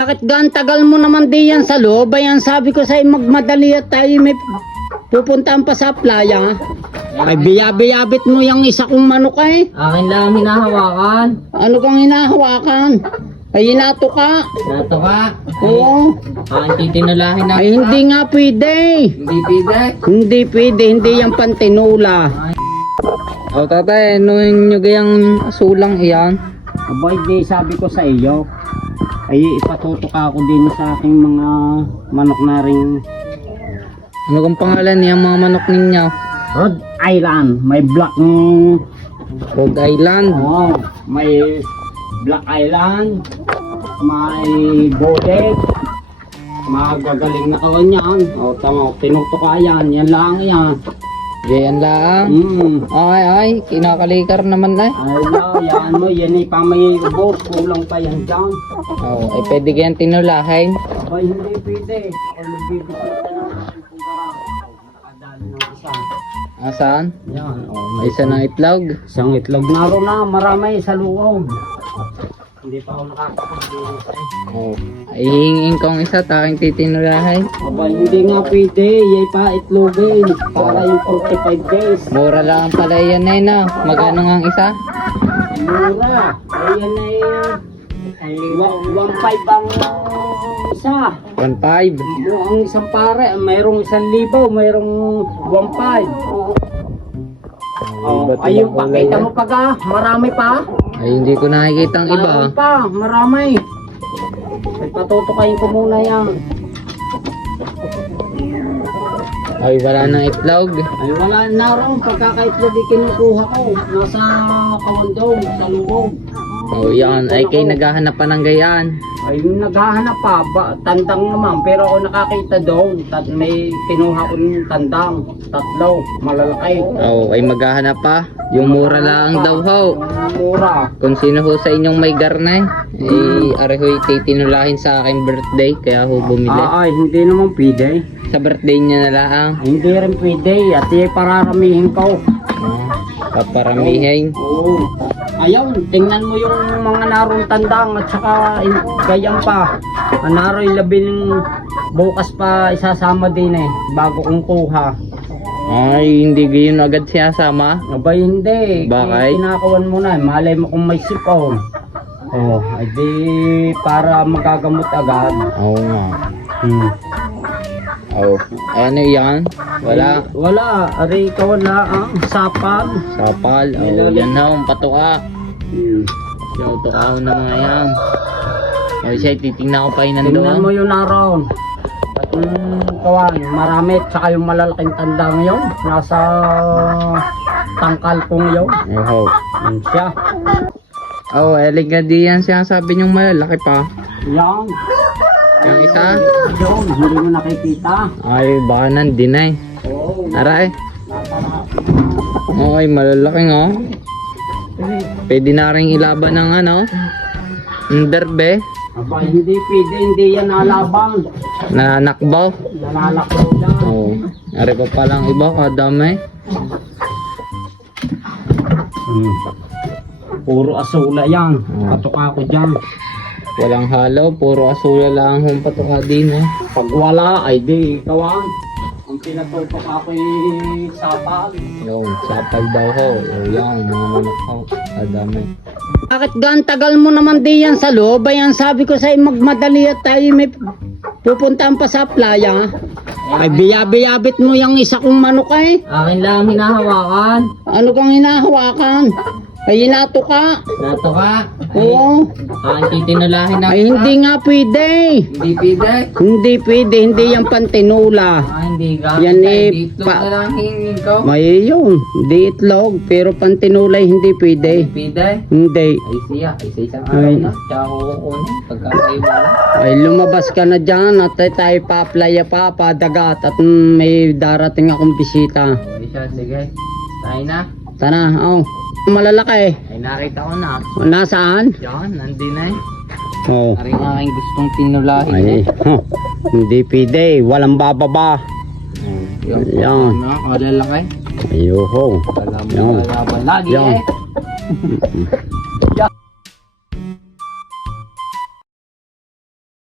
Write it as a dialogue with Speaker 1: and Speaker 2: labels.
Speaker 1: Bakit gan tagal mo naman di yan sa loob? Ayan sabi ko sa'yo magmadali at tayo may pupuntahan pa sa playa. Ay biyabiyabit mo yung isa kong manok eh.
Speaker 2: Akin lang hinahawakan.
Speaker 1: Ano kang hinahawakan? Ay hinato ka.
Speaker 2: Nato ka.
Speaker 1: Oo.
Speaker 2: Akin titinulahin na.
Speaker 1: Ay hindi nga pwede.
Speaker 2: Hindi pide.
Speaker 1: Hindi pwede, hindi yan pantinula.
Speaker 2: O tatay, ano nyo gayang sulang iyan?
Speaker 1: Abay, di sabi ko sa iyo, ay ipatutok ako din sa aking mga manok na ring
Speaker 2: Ano kang pangalan niya mga manok ninyo?
Speaker 1: Rhode Island. May black
Speaker 2: Rhode Island.
Speaker 1: oh, may Black Island, may Bodeg, magagaling na kawan yan. O, tama, tinutuka yan, yan lang yan.
Speaker 2: Gayan lang.
Speaker 1: Mm.
Speaker 2: Ay ay, kinakalikar naman eh.
Speaker 1: Ay, no, yan mo, yan ay pamay ubos, kulang pa yan dyan.
Speaker 2: Oh, ay pwede kayang tinulahin.
Speaker 1: Abay, hindi pwede. Ako nagbibigay na ng kung Nakadali ng isa.
Speaker 2: Asaan?
Speaker 1: Yan, oh,
Speaker 2: Ay, isa ng itlog.
Speaker 1: Isang itlog naroon na, marami sa luwag. Hindi pa ako nakakapagbilis eh.
Speaker 2: Oh. Ay, hihingin kong isa, taking titinulahin.
Speaker 1: Aba, hindi nga pwede. Yay pa itlogin. Para yung 45 days.
Speaker 2: Mura lang pala yan eh, no? Magkano nga ang isa?
Speaker 1: Mura. Ayan na. Ay, 1.5 ang isa.
Speaker 2: 1.5.
Speaker 1: Ang isang pare, mayroong isang libo, mayroong 1.5. Oh, ayun pa, kita mo pa ka, marami pa.
Speaker 2: Ay, hindi ko nakikita ang iba.
Speaker 1: Mayroon pa, marami. Ay, patutukayin ko muna yan.
Speaker 2: Ay, wala nang itlog.
Speaker 1: Ay wala naroon pagkakaitlog di kinukuha ko. Nasa kawandong, sa lubog.
Speaker 2: Oh, yan. Ay, kay naghahanap pa ng gayaan.
Speaker 1: Ay yung naghahanap pa, ba, tandang naman. Pero ako nakakita doon, tat, may kinuha ko ng tandang. Tatlo, malalaki.
Speaker 2: Oh, ay maghahanap pa. Yung mura lang daw ho.
Speaker 1: Yung mura.
Speaker 2: Kung sino ho sa inyong may garnay, eh, ari ho'y titinulahin sa aking birthday, kaya ho bumili.
Speaker 1: Ah, ay, hindi naman pwede.
Speaker 2: Sa birthday niya na lang.
Speaker 1: Ay, hindi rin pwede. At iya pararamihin ko.
Speaker 2: Oh, paparamihin.
Speaker 1: Oo. Ayaw, tingnan mo yung mga naroon tandang at saka gayang pa. Ang naroon labi ng bukas pa isasama din eh, bago kong kuha.
Speaker 2: Ay, hindi gayon agad siya sama.
Speaker 1: Aba hindi,
Speaker 2: Bakit?
Speaker 1: kinakawan mo na, malay mo kung may sipon. Oh, ay di para magagamot agad.
Speaker 2: Oo nga.
Speaker 1: Hmm.
Speaker 2: Oh, ano yan? Wala.
Speaker 1: Wala, ari ka wala ang sapal.
Speaker 2: Sapal. Oh, yan ho, ang patuka.
Speaker 1: Hmm.
Speaker 2: Siya, tuka na mga yan. Oh, siya, titingnan ko pa yun
Speaker 1: Tingnan
Speaker 2: nandoon.
Speaker 1: mo yung naroon. At yung kawan, marami, tsaka yung malalaking tanda ngayon, nasa tangkal kong yun.
Speaker 2: Oh,
Speaker 1: Yan siya.
Speaker 2: oh, elegant yan siya sabi niyong malalaki pa.
Speaker 1: Yan.
Speaker 2: Yung isa?
Speaker 1: Yun, hindi mo nakikita.
Speaker 2: Ay, baka nandin na eh.
Speaker 1: Oo.
Speaker 2: Aray. Okay, malalaki nga. Pwede na rin ilaban ng ano, ng derbe,
Speaker 1: Aba, hindi pwede, hindi yan nalabang.
Speaker 2: na nakbaw.
Speaker 1: Nalalakaw lang.
Speaker 2: Oo. Oh, ari pa palang iba, kadami.
Speaker 1: Hmm. Puro asula yan.
Speaker 2: Hmm.
Speaker 1: Patuka ko dyan.
Speaker 2: Walang halaw, puro asula lang ang patuka din eh.
Speaker 1: Pag wala, ay di, kawan. Ang pinatutok ako ay sapal.
Speaker 2: Yung, sapal daw ho. O yan, mga manok ho. Kadami.
Speaker 1: Bakit gan tagal mo naman di yan sa loob? Ayan sabi ko sa'yo magmadali at tayo may pupuntahan pa sa playa. Ay biyabiyabit mo yung isa kong manok eh.
Speaker 2: Akin lang hinahawakan.
Speaker 1: Ano kang hinahawakan? Ay hinato ka.
Speaker 2: Nato ka.
Speaker 1: Oo.
Speaker 2: Akin titinulahin na.
Speaker 1: Ay hindi nga pwede.
Speaker 2: Hindi pide.
Speaker 1: Hindi pwede, hindi yan pantinula.
Speaker 2: Ah, hindi ka.
Speaker 1: Yan eh,
Speaker 2: Dito
Speaker 1: pa-
Speaker 2: na lang hingin ko.
Speaker 1: May yun, di itlog, pero pantinulay hindi pwede.
Speaker 2: Pide.
Speaker 1: Hindi.
Speaker 2: Ay siya, ay sa isang
Speaker 1: Ay.
Speaker 2: araw na. Tsaka kukunin.
Speaker 1: Ay lumabas ka na dyan at ay tayo pa-playa pa, padagat at mm, may darating akong bisita.
Speaker 2: Okay siya, sige. Tayo na.
Speaker 1: Tara, oh. Malalaki.
Speaker 2: Ay nakita ko na.
Speaker 1: Nasaan?
Speaker 2: Yan, nandun na eh.
Speaker 1: Oh.
Speaker 2: Ari nga aking gustong tinulahin
Speaker 1: Ay,
Speaker 2: eh.
Speaker 1: huh, hindi pwede, walang bababa.
Speaker 2: Yan.
Speaker 1: Yan.
Speaker 2: Ano, kalalaki.
Speaker 1: Ayoko.
Speaker 2: Kala mo
Speaker 1: Yan.
Speaker 2: lalaban lagi
Speaker 1: Yan.
Speaker 2: eh.